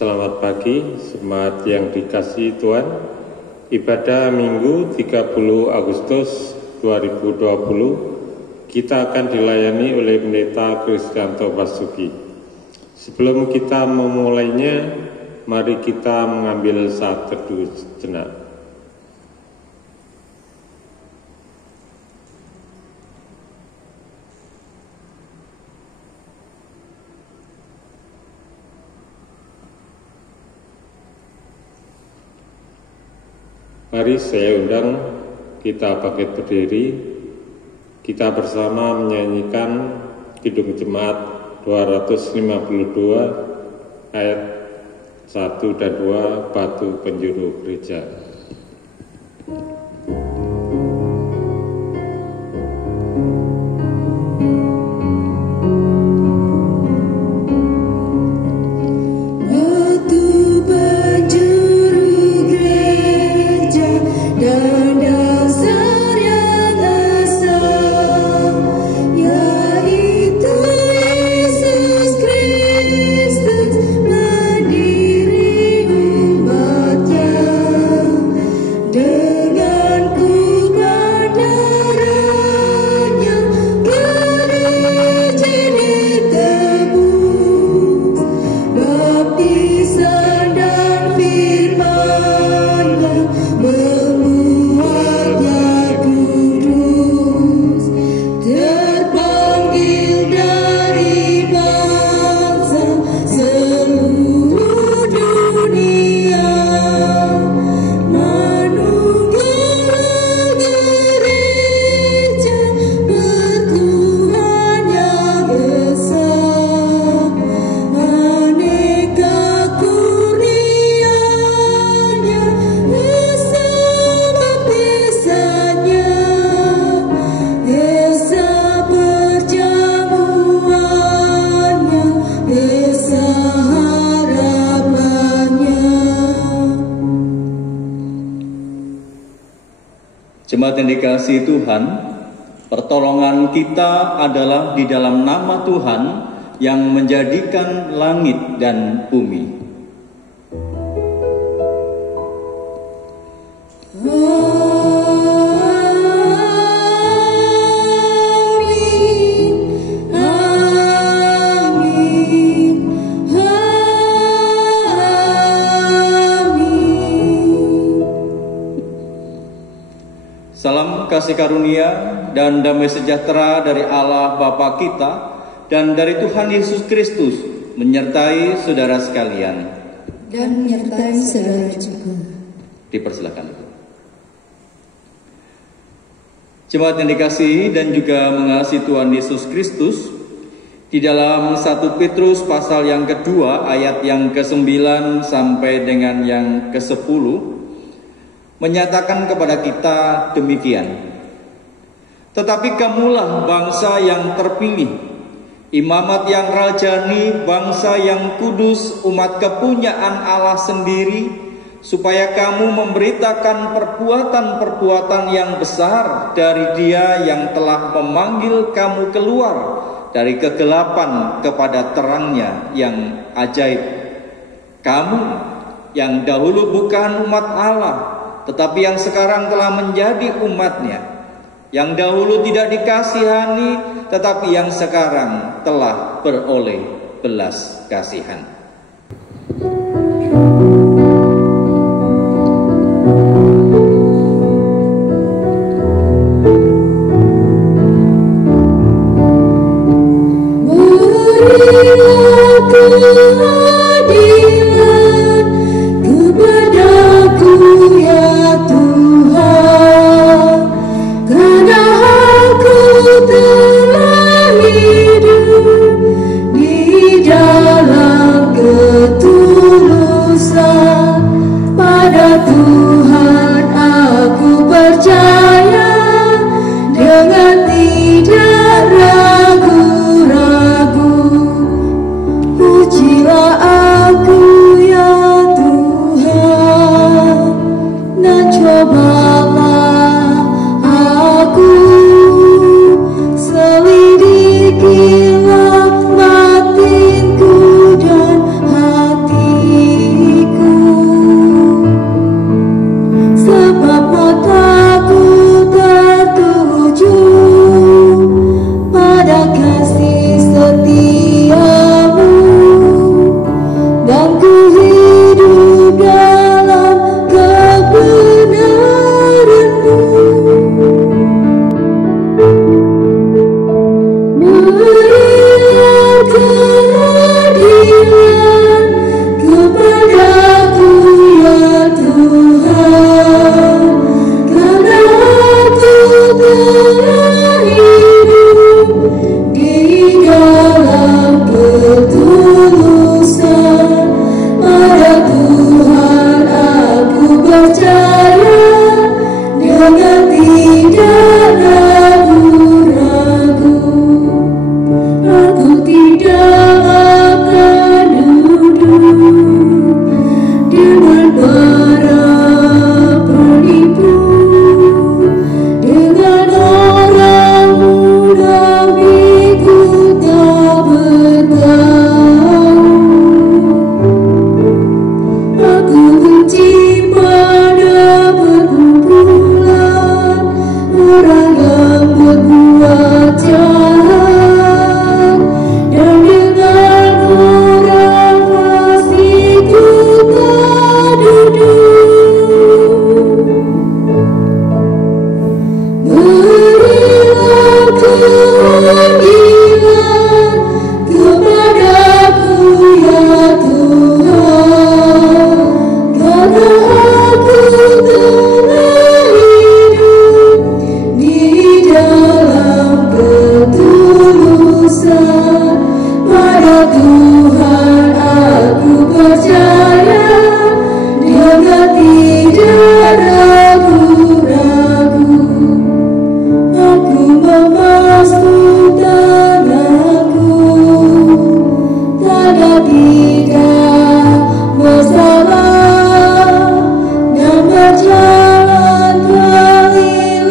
Selamat pagi, jemaat yang dikasihi Tuhan. Ibadah Minggu 30 Agustus 2020 kita akan dilayani oleh Pendeta Kristianto Basuki. Sebelum kita memulainya, mari kita mengambil saat teduh sejenak. Mari saya undang kita bangkit berdiri, kita bersama menyanyikan Kidung Jemaat 252 ayat 1 dan 2 Batu Penjuru Gereja. Berdiri umatnya Jemaat yang dikasihi Tuhan, pertolongan kita adalah di dalam nama Tuhan yang menjadikan langit dan bumi. Salam kasih karunia dan damai sejahtera dari Allah Bapa kita dan dari Tuhan Yesus Kristus menyertai saudara sekalian. Dan menyertai saudara juga. Dipersilakan. Jemaat yang dikasihi dan juga mengasihi Tuhan Yesus Kristus, di dalam 1 Petrus pasal yang kedua ayat yang ke-9 sampai dengan yang ke-10 menyatakan kepada kita demikian. Tetapi kamulah bangsa yang terpilih, imamat yang rajani, bangsa yang kudus, umat kepunyaan Allah sendiri, supaya kamu memberitakan perbuatan-perbuatan yang besar dari Dia yang telah memanggil kamu keluar dari kegelapan kepada terangnya yang ajaib. Kamu yang dahulu bukan umat Allah, tetapi yang sekarang telah menjadi umatnya, yang dahulu tidak dikasihani, tetapi yang sekarang telah beroleh belas kasihan. Berjalan keliling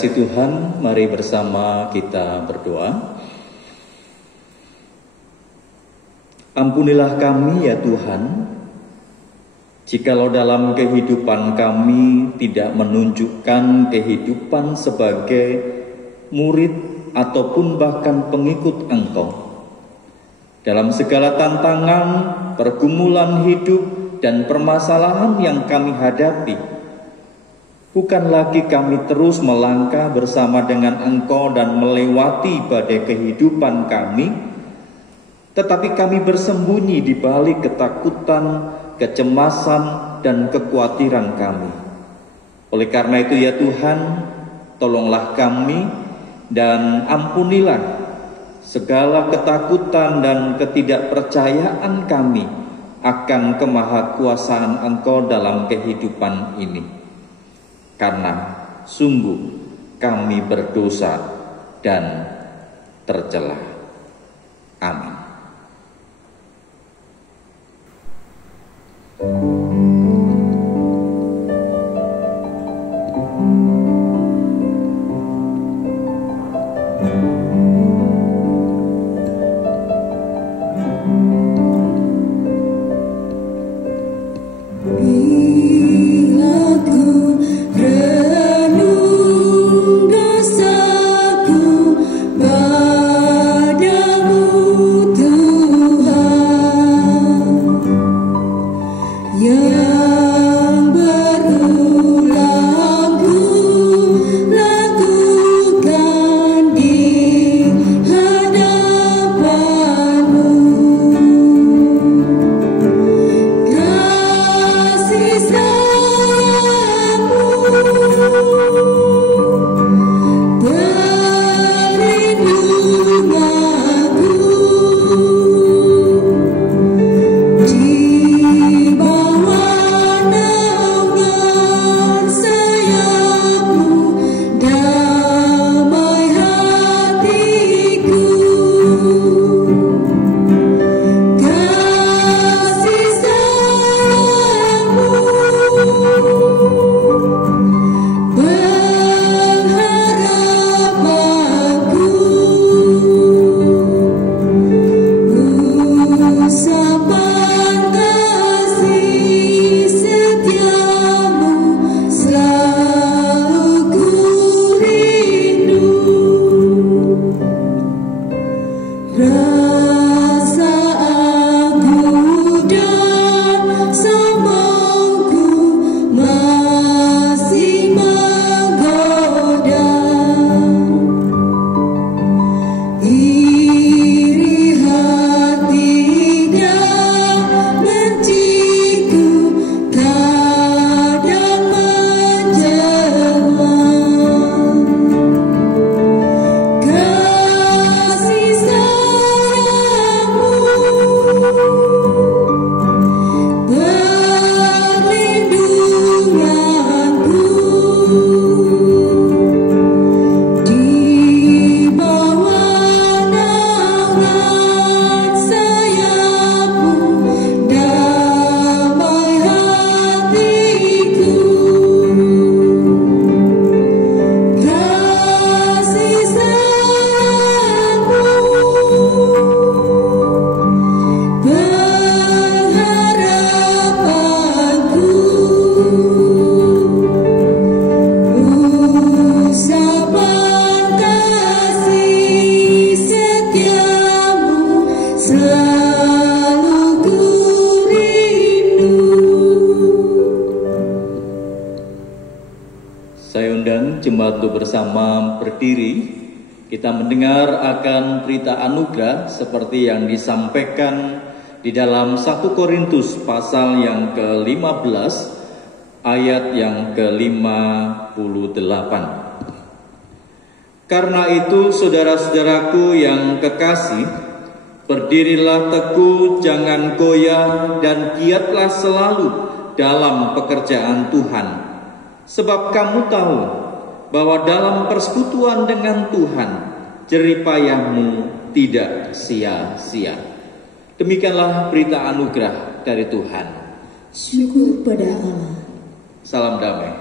kasih Tuhan, mari bersama kita berdoa. Ampunilah kami ya Tuhan, jikalau dalam kehidupan kami tidak menunjukkan kehidupan sebagai murid ataupun bahkan pengikut Engkau. Dalam segala tantangan, pergumulan hidup, dan permasalahan yang kami hadapi, bukan lagi kami terus melangkah bersama dengan Engkau dan melewati badai kehidupan kami, tetapi kami bersembunyi di balik ketakutan, kecemasan, dan kekhawatiran kami. Oleh karena itu ya Tuhan, tolonglah kami dan ampunilah segala ketakutan dan ketidakpercayaan kami akan kemahakuasaan Engkau dalam kehidupan ini. Karena sungguh kami berdosa dan tercela. Amin. Jemaat untuk bersama berdiri, kita mendengar akan berita anugerah seperti yang disampaikan di dalam 1 Korintus pasal yang ke-15 ayat yang ke-58. Karena itu saudara-saudaraku yang kekasih, berdirilah teguh, jangan goyah, dan giatlah selalu dalam pekerjaan Tuhan. Sebab kamu tahu bahwa dalam persekutuan dengan Tuhan, jeripayahmu tidak sia-sia. Demikianlah berita anugerah dari Tuhan. Syukur pada Allah. Salam damai.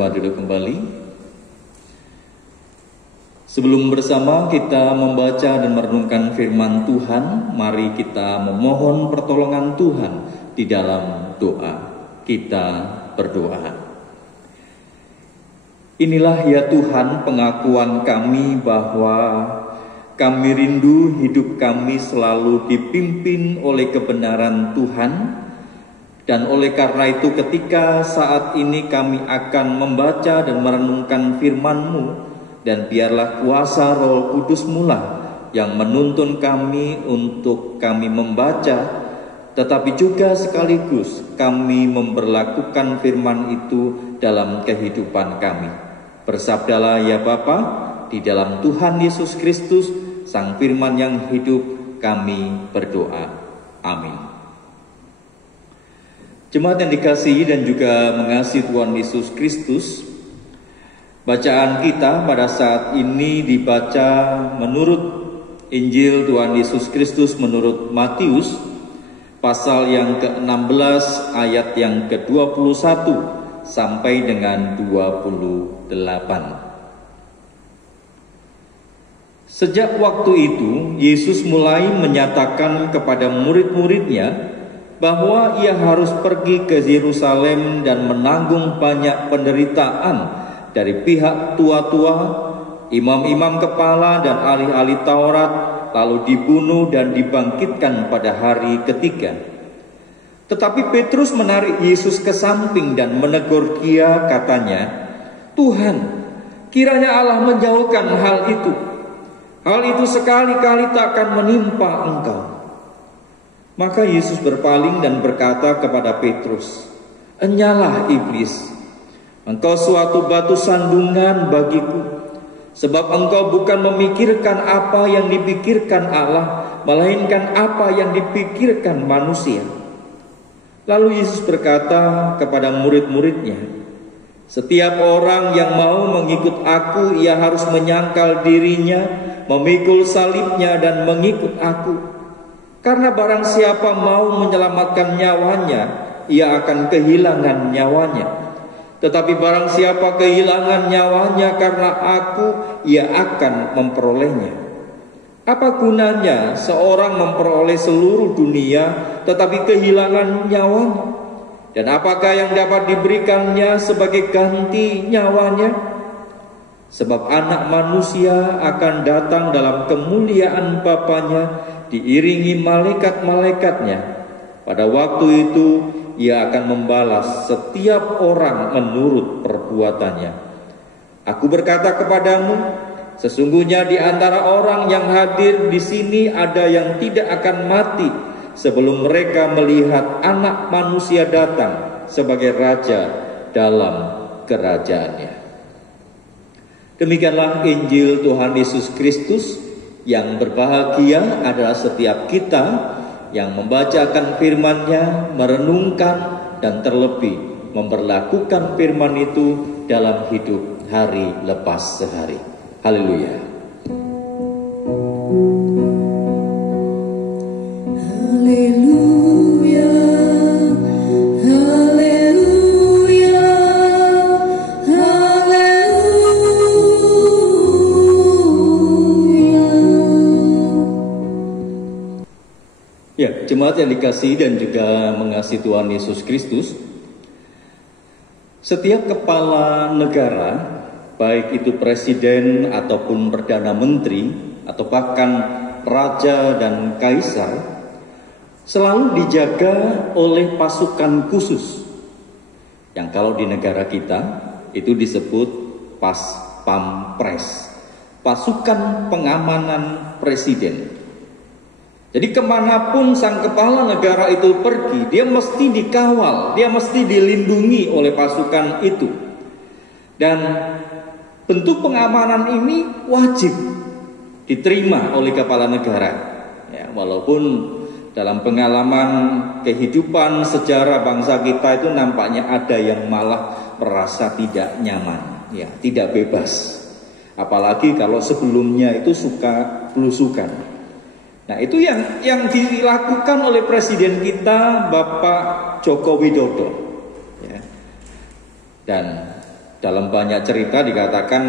jemaat duduk kembali. Sebelum bersama kita membaca dan merenungkan firman Tuhan, mari kita memohon pertolongan Tuhan di dalam doa. Kita berdoa. Inilah ya Tuhan pengakuan kami bahwa kami rindu hidup kami selalu dipimpin oleh kebenaran Tuhan. Dan oleh karena itu ketika saat ini kami akan membaca dan merenungkan firman-Mu, dan biarlah kuasa Roh Kudus mula yang menuntun kami untuk kami membaca, tetapi juga sekaligus kami memberlakukan firman itu dalam kehidupan kami. Bersabdalah ya Bapa, di dalam Tuhan Yesus Kristus, Sang Firman yang hidup, kami berdoa. Amin. Jemaat yang dikasihi dan juga mengasihi Tuhan Yesus Kristus, bacaan kita pada saat ini dibaca menurut Injil Tuhan Yesus Kristus menurut Matius, pasal yang ke-16 ayat yang ke-21 sampai dengan 28. Sejak waktu itu, Yesus mulai menyatakan kepada murid-muridnya bahwa ia harus pergi ke Yerusalem dan menanggung banyak penderitaan dari pihak tua-tua, imam-imam kepala dan ahli-ahli Taurat, lalu dibunuh dan dibangkitkan pada hari ketiga. Tetapi Petrus menarik Yesus ke samping dan menegur dia, katanya, "Tuhan, kiranya Allah menjauhkan hal itu. Hal itu sekali-kali tak akan menimpa Engkau." Maka Yesus berpaling dan berkata kepada Petrus, "Enyalah iblis, engkau suatu batu sandungan bagiku, sebab engkau bukan memikirkan apa yang dipikirkan Allah, melainkan apa yang dipikirkan manusia." Lalu Yesus berkata kepada murid-muridnya, "Setiap orang yang mau mengikut aku, ia harus menyangkal dirinya, memikul salibnya dan mengikut aku. Karena barang siapa mau menyelamatkan nyawanya, ia akan kehilangan nyawanya. Tetapi barang siapa kehilangan nyawanya karena aku, ia akan memperolehnya. Apa gunanya seorang memperoleh seluruh dunia tetapi kehilangan nyawanya? Dan apakah yang dapat diberikannya sebagai ganti nyawanya? Sebab Anak Manusia akan datang dalam kemuliaan Bapanya diiringi malaikat-malaikatnya. Pada waktu itu ia akan membalas setiap orang menurut perbuatannya. Aku berkata kepadamu, sesungguhnya di antara orang yang hadir di sini ada yang tidak akan mati sebelum mereka melihat Anak Manusia datang sebagai Raja dalam kerajaannya." Demikianlah Injil Tuhan Yesus Kristus. Yang berbahagia adalah setiap kita yang membacakan firman-Nya, merenungkan, dan terlebih memberlakukan firman itu dalam hidup hari lepas sehari. Haleluya. Jemaat yang dikasihi dan juga mengasihi Tuhan Yesus Kristus, setiap kepala negara, baik itu presiden ataupun perdana menteri atau bahkan raja dan kaisar, selalu dijaga oleh pasukan khusus yang kalau di negara kita itu disebut Pas Pampres, pasukan pengamanan presiden. Jadi kemanapun sang kepala negara itu pergi, dia mesti dikawal, dia mesti dilindungi oleh pasukan itu. Dan bentuk pengamanan ini wajib diterima oleh kepala negara. Ya, walaupun dalam pengalaman kehidupan sejarah bangsa kita itu nampaknya ada yang malah merasa tidak nyaman, ya, tidak bebas. Apalagi kalau sebelumnya itu suka belusukan. Nah, itu yang dilakukan oleh presiden kita, Bapak Joko Widodo. Ya. Dan Dalam banyak cerita dikatakan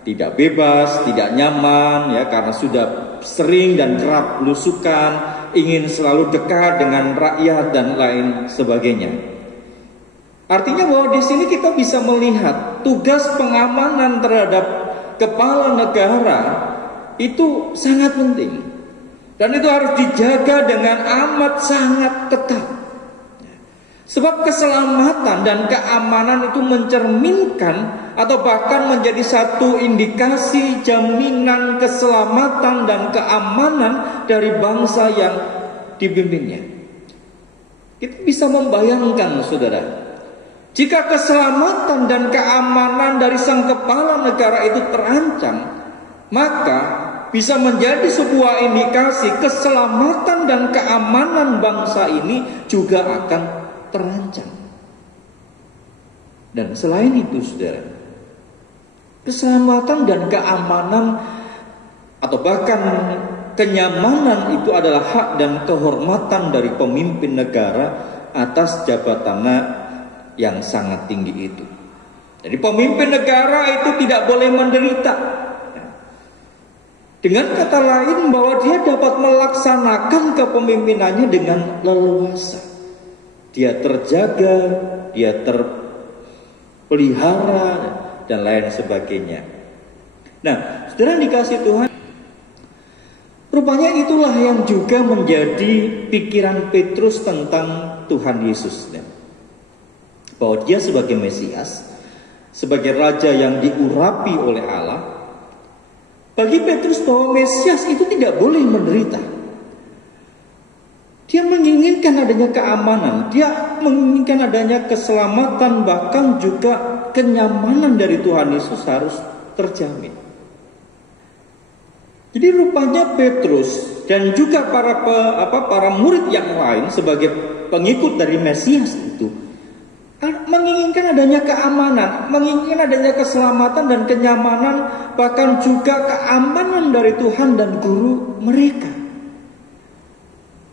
tidak bebas, tidak nyaman ya, karena sudah sering dan kerap belusukan, ingin selalu dekat dengan rakyat dan lain sebagainya. Artinya bahwa di sini kita bisa melihat tugas pengamanan terhadap kepala negara itu sangat penting, dan itu harus dijaga dengan amat sangat ketat. Sebab keselamatan dan keamanan itu mencerminkan atau bahkan menjadi satu indikasi jaminan keselamatan dan keamanan dari bangsa yang dibimbingnya. Kita bisa membayangkan, saudara, jika keselamatan dan keamanan dari sang kepala negara itu terancam, maka bisa menjadi sebuah indikasi keselamatan dan keamanan bangsa ini juga akan terancam. Dan selain itu, saudara, keselamatan dan keamanan atau bahkan kenyamanan itu adalah hak dan kehormatan dari pemimpin negara atas jabatannya yang sangat tinggi itu. Jadi pemimpin negara itu tidak boleh menderita. Dengan kata lain, bahwa dia dapat melaksanakan kepemimpinannya dengan leluasa. Dia terjaga, dia terpelihara, dan lain sebagainya. Nah, saudara dikasih Tuhan, rupanya itulah yang juga menjadi pikiran Petrus tentang Tuhan Yesus, bahwa dia sebagai Mesias, sebagai Raja yang diurapi oleh Allah. Bagi Petrus bahwa Mesias itu tidak boleh menderita. Dia menginginkan adanya keamanan, dia menginginkan adanya keselamatan, bahkan juga kenyamanan dari Tuhan Yesus harus terjamin. Jadi rupanya Petrus dan juga para murid yang lain sebagai pengikut dari Mesias itu menginginkan adanya keamanan, menginginkan adanya keselamatan dan kenyamanan, bahkan juga keamanan dari Tuhan dan guru mereka.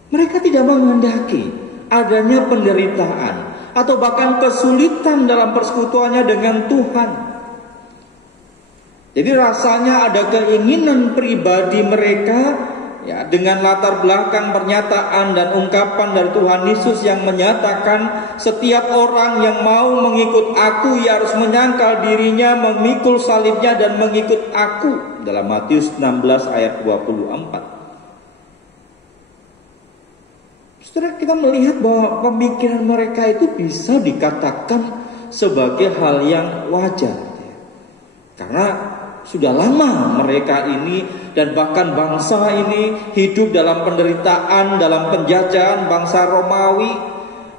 Mereka tidak menghendaki adanya penderitaan atau bahkan kesulitan dalam persekutuannya dengan Tuhan. Jadi rasanya ada keinginan pribadi mereka ya, dengan latar belakang pernyataan dan ungkapan dari Tuhan Yesus yang menyatakan setiap orang yang mau mengikut aku, ia harus menyangkal dirinya, memikul salibnya dan mengikut aku, dalam Matius 16 ayat 24. Setelah kita melihat bahwa pemikiran mereka itu bisa dikatakan sebagai hal yang wajar, karena sudah lama mereka ini dan bahkan bangsa ini hidup dalam penderitaan, dalam penjajahan bangsa Romawi,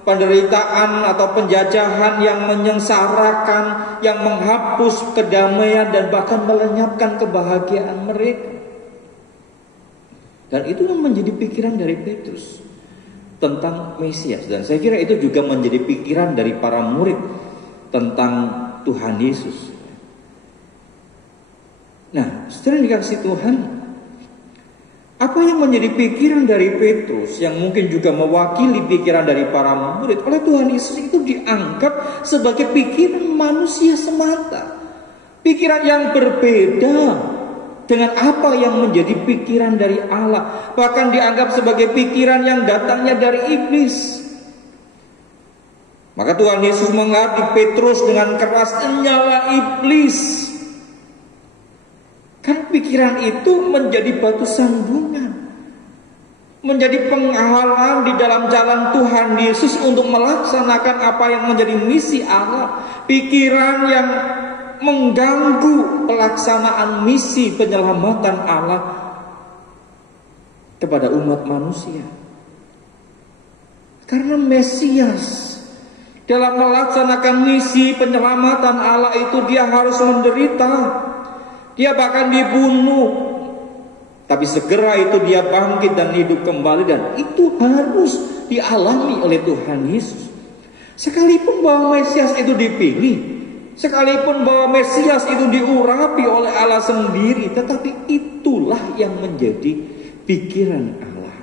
penderitaan atau penjajahan yang menyengsarakan, yang menghapus kedamaian dan bahkan melenyapkan kebahagiaan mereka. Dan itu menjadi pikiran dari Petrus tentang Mesias, dan saya kira itu juga menjadi pikiran dari para murid tentang Tuhan Yesus. Nah, setelah dikasih Tuhan, apa yang menjadi pikiran dari Petrus yang mungkin juga mewakili pikiran dari para murid oleh Tuhan Yesus itu dianggap sebagai pikiran manusia semata, pikiran yang berbeda dengan apa yang menjadi pikiran dari Allah, bahkan dianggap sebagai pikiran yang datangnya dari iblis. Maka Tuhan Yesus menghadapi Petrus dengan keras, "Nyala iblis." Kan pikiran itu menjadi batu sandungan, menjadi penghalang di dalam jalan Tuhan Yesus untuk melaksanakan apa yang menjadi misi Allah. Pikiran yang mengganggu pelaksanaan misi penyelamatan Allah kepada umat manusia. Karena Mesias dalam melaksanakan misi penyelamatan Allah itu dia harus menderita, dia bahkan dibunuh, tapi segera itu dia bangkit dan hidup kembali, dan itu harus dialami oleh Tuhan Yesus. Sekalipun bahwa Mesias itu dipilih, sekalipun bahwa Mesias itu diurapi oleh Allah sendiri, tetapi itulah yang menjadi pikiran Allah.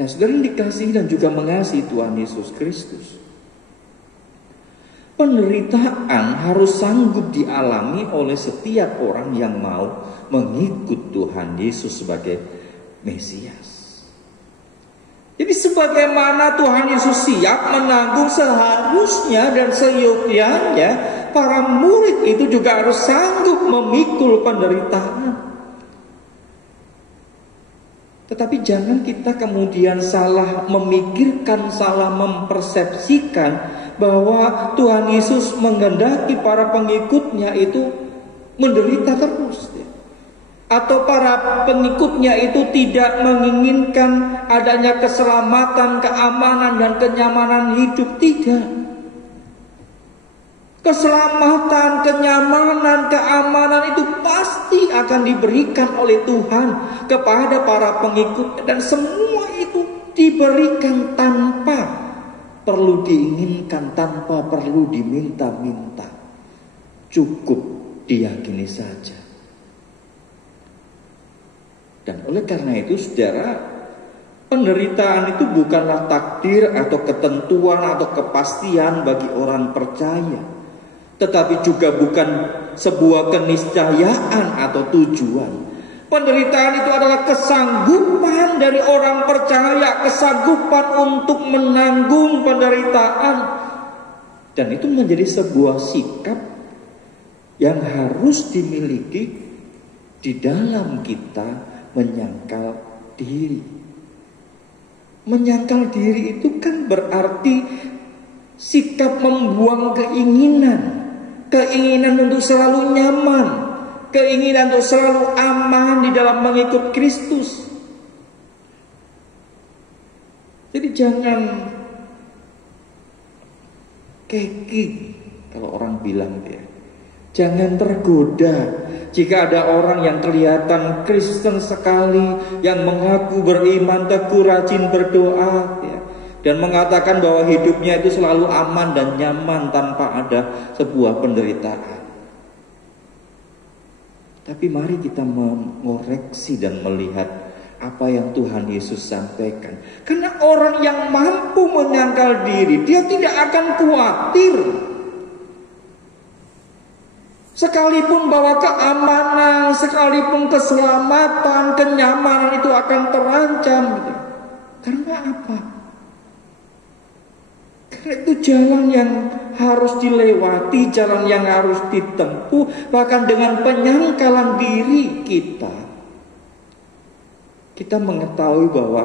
Nah, saudara dikasihi dan juga mengasihi Tuhan Yesus Kristus, Penderitaan harus sanggup dialami oleh setiap orang yang mau mengikut Tuhan Yesus sebagai Mesias. Jadi sebagaimana Tuhan Yesus siap menanggung seharusnya dan seyogyanya, para murid itu juga harus sanggup memikul penderitaan. Tetapi jangan kita kemudian salah memikirkan, salah mempersepsikan bahwa Tuhan Yesus menghendaki para pengikutnya itu menderita terus. Atau para pengikutnya itu tidak menginginkan adanya keselamatan, keamanan, dan kenyamanan hidup. Tidak. Keselamatan, kenyamanan, keamanan itu pasti akan diberikan oleh Tuhan kepada para pengikut, dan semua itu diberikan tanpa perlu diinginkan, tanpa perlu diminta-minta. Cukup diyakini saja. Dan oleh karena itu, saudara, penderitaan itu bukanlah takdir atau ketentuan atau kepastian bagi orang percaya, tetapi juga bukan sebuah keniscayaan atau tujuan. Penderitaan itu adalah kesanggupan dari orang percaya, kesanggupan untuk menanggung penderitaan. Dan itu menjadi sebuah sikap yang harus dimiliki di dalam kita menyangkal diri. Menyangkal diri itu kan berarti sikap membuang keinginan untuk selalu nyaman, keinginan untuk selalu aman di dalam mengikut Kristus. Jadi jangan keki, kalau orang bilang dia. Jangan tergoda jika ada orang yang kelihatan Kristen sekali, yang mengaku beriman, teguh, rajin berdoa, ya, dan mengatakan bahwa hidupnya itu selalu aman dan nyaman tanpa ada sebuah penderitaan. Tapi mari kita mengoreksi dan melihat apa yang Tuhan Yesus sampaikan. Karena orang yang mampu menyangkal diri, dia tidak akan khawatir. Sekalipun bahwa keamanan, sekalipun keselamatan, kenyamanan itu akan terancam. Karena apa? Karena itu jalan yang harus dilewati, jalan yang harus ditempuh. Bahkan dengan penyangkalan diri kita mengetahui bahwa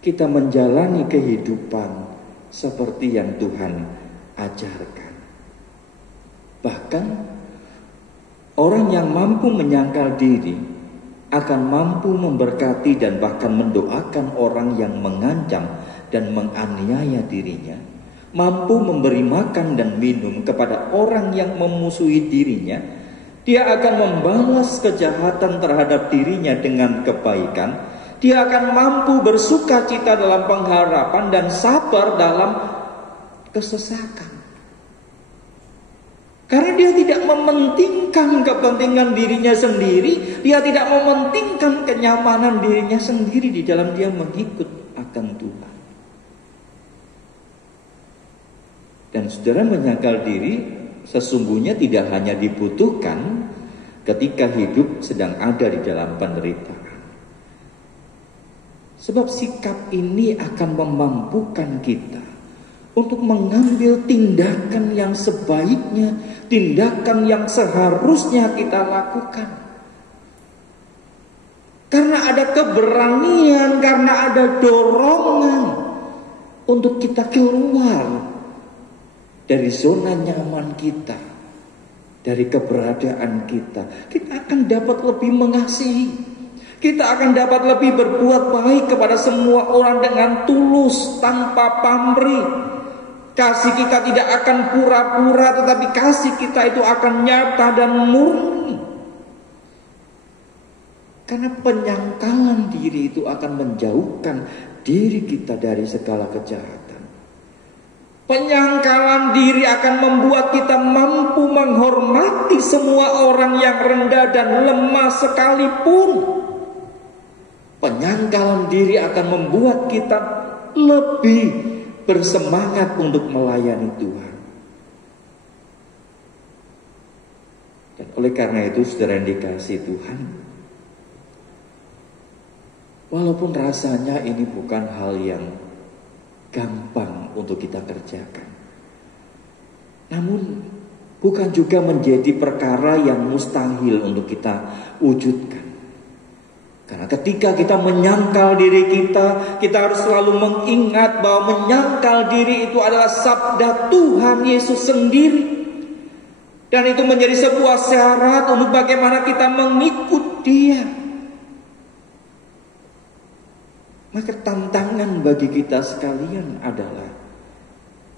kita menjalani kehidupan seperti yang Tuhan ajarkan. Bahkan orang yang mampu menyangkal diri akan mampu memberkati dan bahkan mendoakan orang yang mengancam dan menganiaya dirinya, mampu memberi makan dan minum kepada orang yang memusuhi dirinya. Dia akan membalas kejahatan terhadap dirinya dengan kebaikan. Dia akan mampu bersuka cita dalam pengharapan dan sabar dalam kesesakan. Karena dia tidak mementingkan kepentingan dirinya sendiri, dia tidak mementingkan kenyamanan dirinya sendiri di dalam dia mengikut akan Tuhan. Dan saudara, menyangkal diri sesungguhnya tidak hanya dibutuhkan ketika hidup sedang ada di dalam penderitaan. Sebab sikap ini akan memampukan kita untuk mengambil tindakan yang sebaiknya, tindakan yang seharusnya kita lakukan. Karena ada keberanian, karena ada dorongan untuk kita keluar dari zona nyaman kita, dari keberadaan kita. Kita akan dapat lebih mengasihi, kita akan dapat lebih berbuat baik kepada semua orang dengan tulus, tanpa pamrih. Kasih kita tidak akan pura-pura, tetapi kasih kita itu akan nyata dan murni. Karena penyangkalan diri itu akan menjauhkan diri kita dari segala kejahatan. Penyangkalan diri akan membuat kita mampu menghormati semua orang yang rendah dan lemah sekalipun. Penyangkalan diri akan membuat kita lebih bersemangat untuk melayani Tuhan. Dan oleh karena itu, saudara yang dikasihi Tuhan, walaupun rasanya ini bukan hal yang gampang untuk kita kerjakan, namun bukan juga menjadi perkara yang mustahil untuk kita wujudkan. Karena ketika kita menyangkal diri kita harus selalu mengingat bahwa menyangkal diri itu adalah sabda Tuhan Yesus sendiri. Dan itu menjadi sebuah syarat untuk bagaimana kita mengikut Dia. Maka tantangan bagi kita sekalian adalah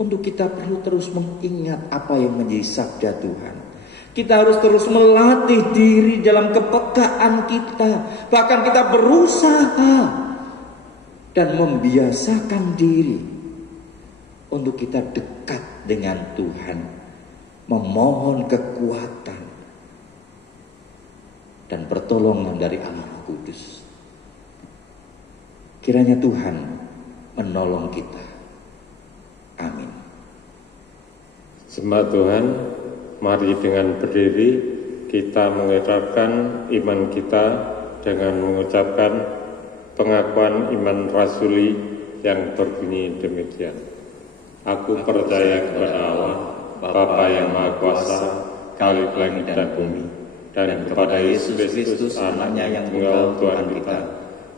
untuk kita perlu terus mengingat apa yang menjadi sabda Tuhan. Kita harus terus melatih diri dalam kepekaan kita. Bahkan kita berusaha dan membiasakan diri untuk kita dekat dengan Tuhan, memohon kekuatan dan pertolongan dari Allah Roh Kudus. Kiranya Tuhan menolong kita. Amin. Sembah Tuhan, mari dengan berdiri kita mengucapkan iman kita dengan mengucapkan pengakuan iman rasuli yang berbunyi demikian. Aku percaya kepada Allah, Bapa yang Maha Kuasa, Khalik langit dan bumi, dan kepada Yesus Kristus, Anaknya yang tunggal Tuhan kita,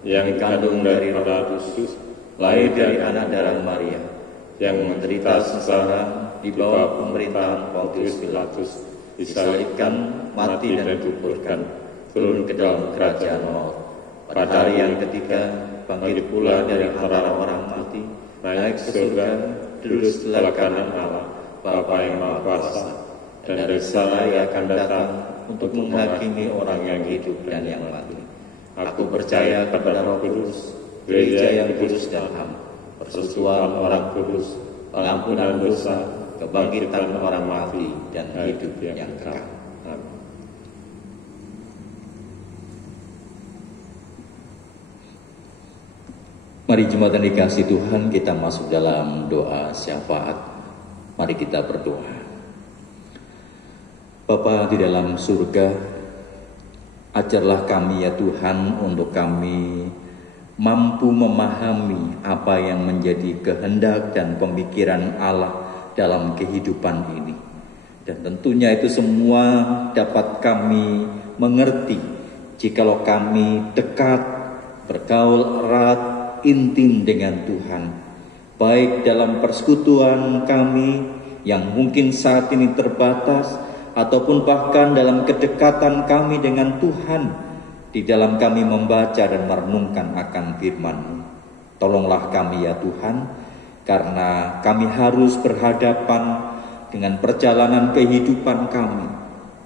yang dikandung daripada Kristus, lahir dari anak darah Maria, yang menderita sengsara di bawah pemerintahan Pontius Pilatus, disalibkan, mati dan dikuburkan, turun ke dalam kerajaan maut. Pada hari yang ketiga, bangkit pula dari antara orang mati, naik ke surga, duduk sebelah kanan Allah, Bapa yang Maha Kuasa, dan dari sana Ia akan datang untuk menghakimi orang yang hidup dan yang mati. Aku percaya kepada Roh Kudus, gereja yang kudus dan am, persekutuan orang kudus, pengampunan dosa, kebangkitan orang mati, dan hidup yang kekal. Amin. Mari jemaat yang dikasihi Tuhan, kita masuk dalam doa syafaat. Mari kita berdoa. Bapa di dalam surga, ajarlah kami ya Tuhan untuk kami mampu memahami apa yang menjadi kehendak dan pemikiran Allah dalam kehidupan ini. Dan tentunya itu semua dapat kami mengerti jikalau kami dekat, bergaul erat, intim dengan Tuhan. Baik dalam persekutuan kami yang mungkin saat ini terbatas, ataupun bahkan dalam kedekatan kami dengan Tuhan, di dalam kami membaca dan merenungkan akan firman-Mu. Tolonglah kami ya Tuhan, karena kami harus berhadapan dengan perjalanan kehidupan kami,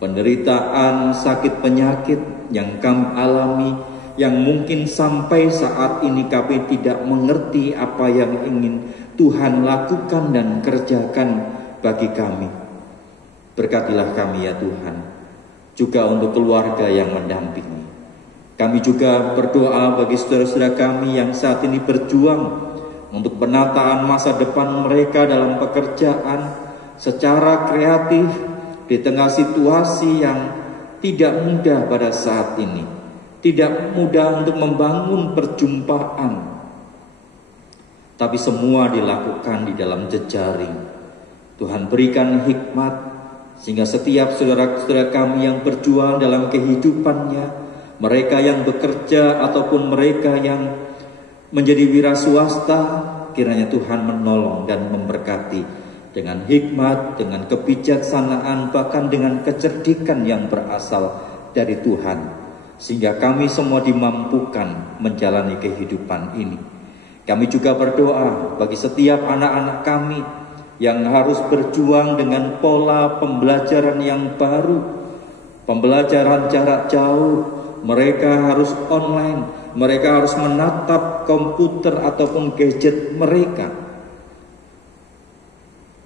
penderitaan, sakit, penyakit yang kami alami, yang mungkin sampai saat ini kami tidak mengerti apa yang ingin Tuhan lakukan dan kerjakan bagi kami. Berkatilah kami ya Tuhan, juga untuk keluarga yang mendampingi. Kami juga berdoa bagi saudara-saudara kami yang saat ini berjuang untuk penataan masa depan mereka dalam pekerjaan secara kreatif di tengah situasi yang tidak mudah pada saat ini. Tidak mudah untuk membangun perjumpaan, tapi semua dilakukan di dalam jejaring. Tuhan berikan hikmat sehingga setiap saudara-saudara kami yang berjuang dalam kehidupannya, mereka yang bekerja ataupun mereka yang menjadi wira swasta, kiranya Tuhan menolong dan memberkati dengan hikmat, dengan kebijaksanaan, bahkan dengan kecerdikan yang berasal dari Tuhan, sehingga kami semua dimampukan menjalani kehidupan ini. Kami juga berdoa bagi setiap anak-anak kami yang harus berjuang dengan pola pembelajaran yang baru, pembelajaran jarak jauh. Mereka harus online, mereka harus menatap komputer ataupun gadget mereka.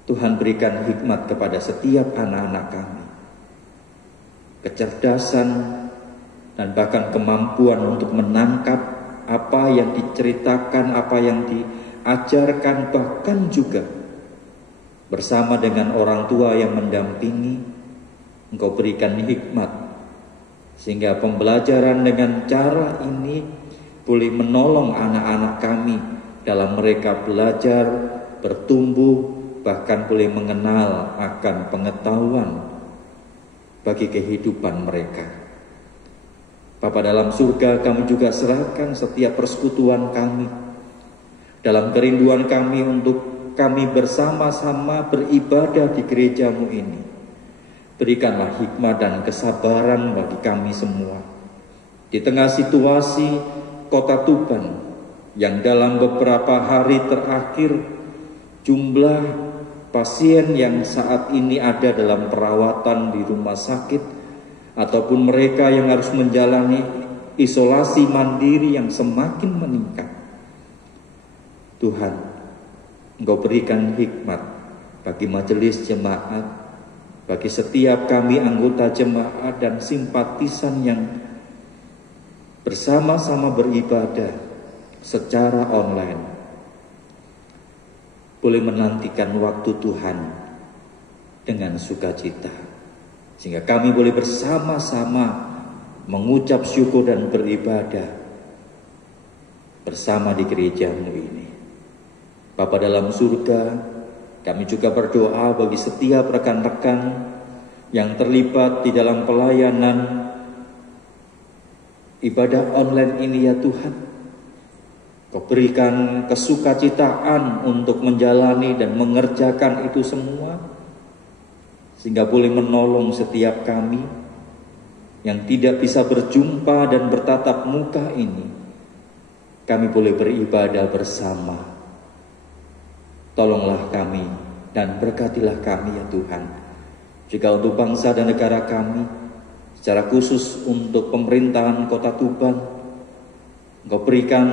Tuhan berikan hikmat kepada setiap anak-anak kami, kecerdasan dan bahkan kemampuan untuk menangkap apa yang diceritakan, apa yang diajarkan, bahkan juga bersama dengan orang tua yang mendampingi, Engkau berikan hikmat, sehingga pembelajaran dengan cara ini boleh menolong anak-anak kami dalam mereka belajar, bertumbuh, bahkan boleh mengenal akan pengetahuan bagi kehidupan mereka. Bapa dalam surga, kami juga serahkan setiap persekutuan kami, dalam kerinduan kami untuk kami bersama-sama beribadah di gereja-Mu ini. Berikanlah hikmat dan kesabaran bagi kami semua. Di tengah situasi Kota Tuban yang dalam beberapa hari terakhir jumlah pasien yang saat ini ada dalam perawatan di rumah sakit ataupun mereka yang harus menjalani isolasi mandiri yang semakin meningkat. Tuhan, Engkau berikan hikmat bagi majelis jemaat, bagi setiap kami anggota jemaat dan simpatisan yang bersama-sama beribadah secara online, boleh menantikan waktu Tuhan dengan sukacita, sehingga kami boleh bersama-sama mengucap syukur dan beribadah bersama di gereja-Mu ini. Bapa dalam surga, kami juga berdoa bagi setiap rekan-rekan yang terlibat di dalam pelayanan ibadah online ini ya Tuhan. Kau berikan kesukacitaan untuk menjalani dan mengerjakan itu semua, sehingga boleh menolong setiap kami yang tidak bisa berjumpa dan bertatap muka ini. Kami boleh beribadah bersama. Tolonglah kami dan berkatilah kami ya Tuhan. Juga untuk bangsa dan negara kami, secara khusus untuk pemerintahan Kota Tuban, Engkau berikan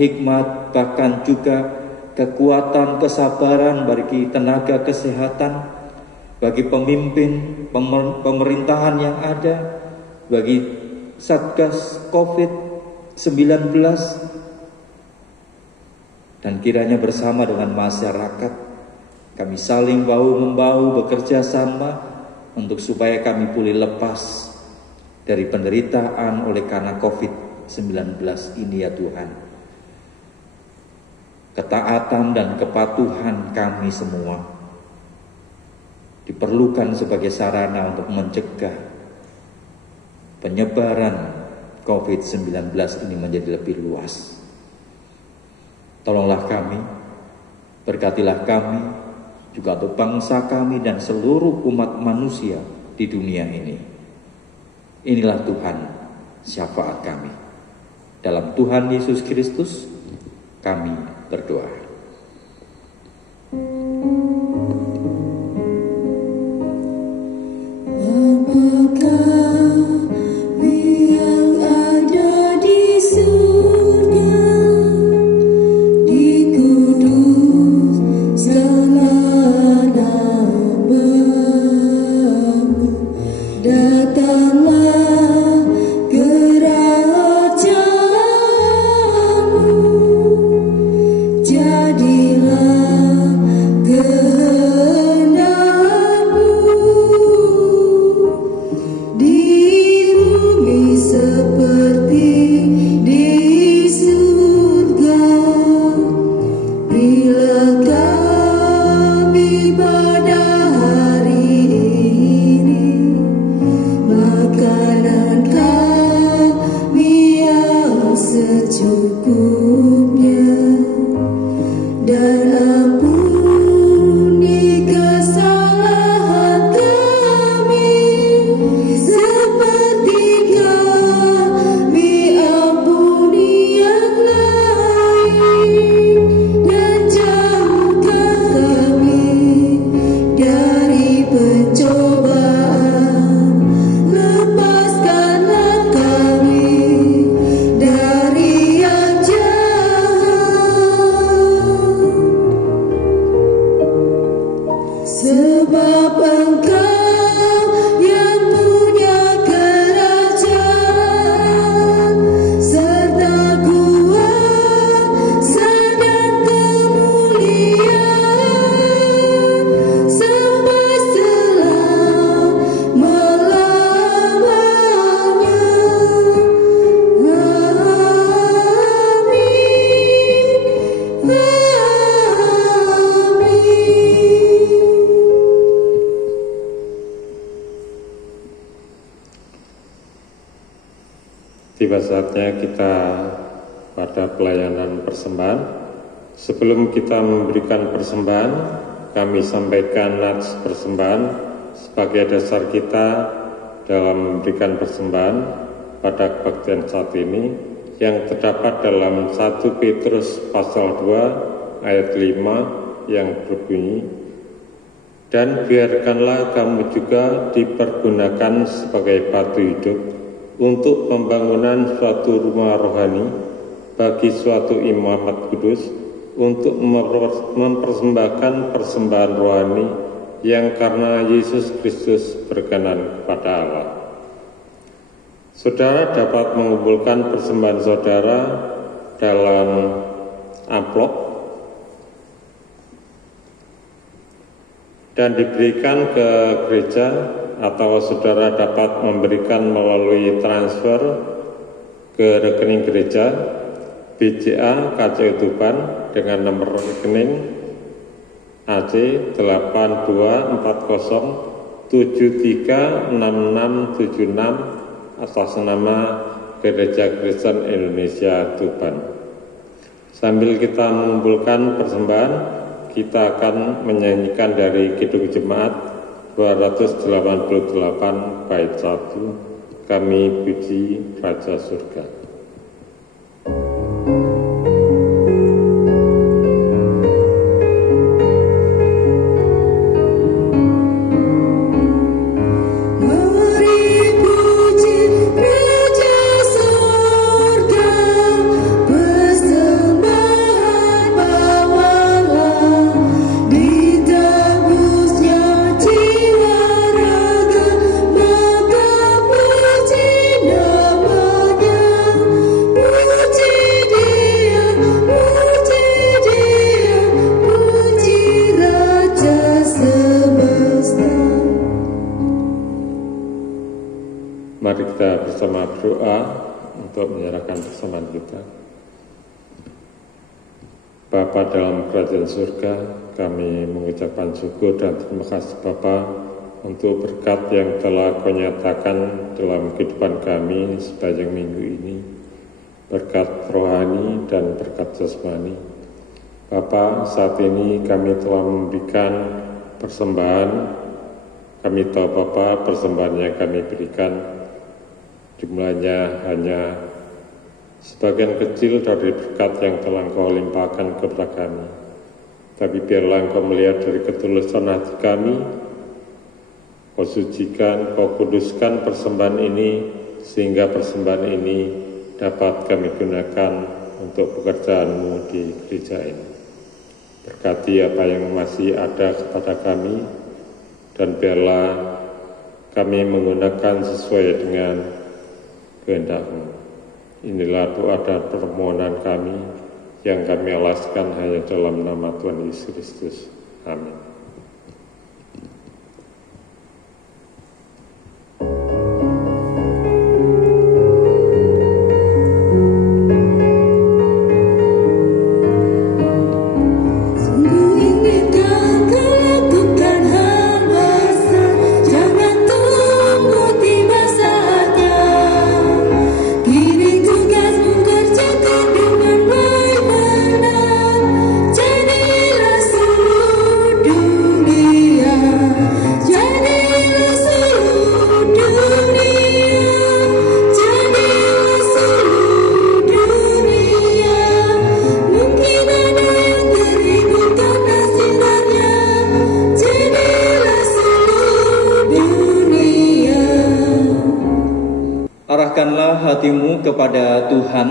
hikmat, bahkan juga kekuatan, kesabaran bagi tenaga kesehatan, bagi pemimpin pemerintahan yang ada, bagi Satgas COVID-19, dan kiranya bersama dengan masyarakat kami saling bahu-membahu bekerja sama untuk supaya kami pulih lepas dari penderitaan oleh karena COVID-19 ini ya Tuhan. Ketaatan dan kepatuhan kami semua diperlukan sebagai sarana untuk mencegah penyebaran COVID-19 ini menjadi lebih luas. Tolonglah kami, berkatilah kami, juga untuk bangsa kami dan seluruh umat manusia di dunia ini. Inilah Tuhan, syafaat kami. Dalam Tuhan Yesus Kristus, kami berdoa. Datanglah kerajaanmu, tiba saatnya kita pada pelayanan persembahan. Sebelum kita memberikan persembahan, kami sampaikan nats persembahan sebagai dasar kita dalam memberikan persembahan pada kebaktian saat ini yang terdapat dalam 1 Petrus pasal 2 ayat 5 yang berbunyi, dan biarkanlah kamu juga dipergunakan sebagai batu hidup untuk pembangunan suatu rumah rohani bagi suatu imamat kudus, untuk mempersembahkan persembahan rohani yang karena Yesus Kristus berkenan kepada Allah. Saudara dapat mengumpulkan persembahan saudara dalam amplop dan diberikan ke gereja, atau saudara dapat memberikan melalui transfer ke rekening gereja BCA KCU Tuban dengan nomor rekening AC 8240736676 atas nama Gereja Kristen Indonesia Tuban. Sambil kita mengumpulkan persembahan, kita akan menyanyikan dari Kidung Jemaat 288 bait 1, Kami Puji Raja Surga. Mari kita bersama berdoa untuk menyerahkan persembahan kita. Bapa dalam kerajaan surga, kami mengucapkan syukur dan terima kasih Bapa untuk berkat yang telah Kau nyatakan dalam kehidupan kami sepanjang minggu ini. Berkat rohani dan berkat jasmani. Bapa, saat ini kami telah memberikan persembahan. Kami tahu Bapa, persembahan yang kami berikan jumlahnya hanya sebagian kecil dari berkat yang telah Engkau limpahkan kepada kami. Tapi biarlah Engkau melihat dari ketulusan hati kami, Kau sucikan, Kau kuduskan persembahan ini, sehingga persembahan ini dapat kami gunakan untuk pekerjaan-Mu di gereja ini. Berkati apa yang masih ada kepada kami, dan biarlah kami menggunakan sesuai dengan kehendak-Mu. Inilah doa dan permohonan kami yang kami alaskan hanya dalam nama Tuhan Yesus Kristus. Amin. Arahkanlah hatimu kepada Tuhan.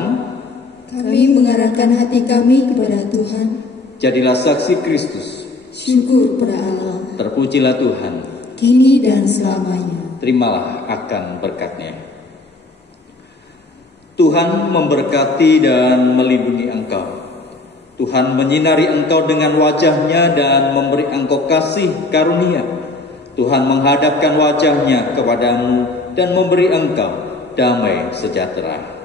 Kami mengarahkan hati kami kepada Tuhan. Jadilah saksi Kristus. Syukur pada Allah. Terpujilah Tuhan, kini dan selamanya. Terimalah akan berkat-Nya. Tuhan memberkati dan melindungi engkau. Tuhan menyinari engkau dengan wajah-Nya dan memberi engkau kasih karunia. Tuhan menghadapkan wajah-Nya kepadamu dan memberi engkau damai sejahtera.